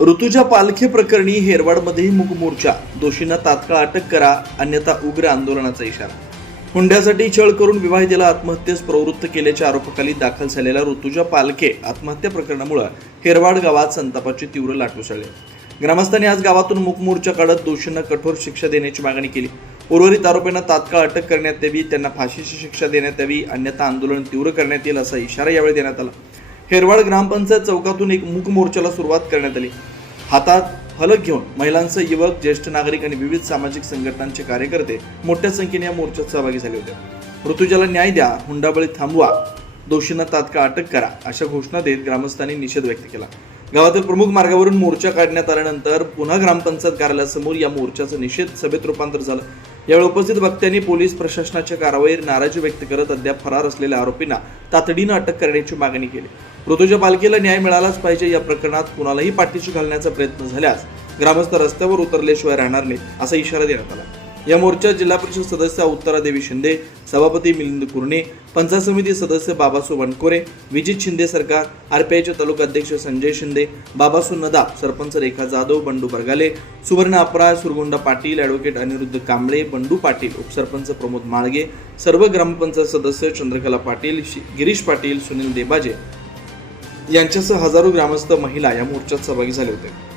ऋतुजा पालखे प्रकरणी हेरवाडमध्येही मूक मोर्चा, दोषींना तात्काळ अटक करा अन्यथा उग्र आंदोलनाचा इशारा। हुंड्यासाठी छळ करून विवाहितेला आत्महत्येस प्रवृत्त केल्याच्या आरोपाखाली दाखल झालेल्या ऋतुजा पालखे आत्महत्या प्रकरणामुळे हेरवाड गावात संतापाची तीव्र लाट उसळली। ग्रामस्थांनी आज गावातून मूक मोर्चा काढत दोषींना कठोर शिक्षा देण्याची मागणी केली। उर्वरित आरोपींना तात्काळ अटक करण्यात यावी, त्यांना फाशीची शिक्षा देण्यात यावी अन्यथा आंदोलन तीव्र करण्यात येईल असा इशारा यावेळी देण्यात आला। हेरवाड ग्रामपंचायत चौकातून एक मूक मोर्चाला सुरुवात करण्यात आली। हातात फलक घेऊन महिलांसह युवक, ज्येष्ठ नागरिक आणि विविध सामाजिक संघटनांचे कार्यकर्ते मोठ्या संख्येने या मोर्चात सहभागी झाले होते। ऋतुजाला न्याय द्या, हुंडाबळी थांबवा, दोषींना तात्काळ अटक करा अशा घोषणा देत ग्रामस्थांनी निषेध व्यक्त केला। गावातील प्रमुख मार्गावरून मोर्चा काढण्यात आल्यानंतर पुन्हा ग्रामपंचायत कार्यालयासमोर या मोर्चाचं निषेध सभेत रूपांतर झालं। यावेळी उपस्थित वक्त्यांनी पोलीस प्रशासनाच्या कारवाईवर नाराजी व्यक्त करत अद्याप फरार असलेल्या आरोपींना तातडीनं अटक करण्याची मागणी केली। ऋतुजा पालखेला न्याय मिळालाच पाहिजे, या प्रकरणात कुणालाही पाठीशी घालण्याचा प्रयत्न झाल्यास ग्रामस्थ रस्त्यावर उतरल्याशिवाय राहणार नाहीत असा इशारा देण्यात आला। या मोर्चात जिल्हा परिषद सदस्य उत्तरादेवी शिंदे, सभापती मिलिंद कुरणे, पंचायत समिती सदस्य बाबासू वनकोरे, विजित शिंदे सरकार, आरपीआयचे तालुका अध्यक्ष संजय शिंदे, बाबासू नदाब, सरपंच रेखा जाधव, बंडू बरगाले, सुवर्ण अपराज, सुरगुंडा पाटील, ॲडव्होकेट अनिरुद्ध कांबळे, बंडू पाटील, उपसरपंच प्रमोद माळगे, सर्व ग्रामपंचायत सदस्य चंद्रकला पाटील, गिरीश पाटील, सुनील देबाजे यांच्यासह हजारो ग्रामस्थ, महिला या मोर्चात सहभागी झाले होते।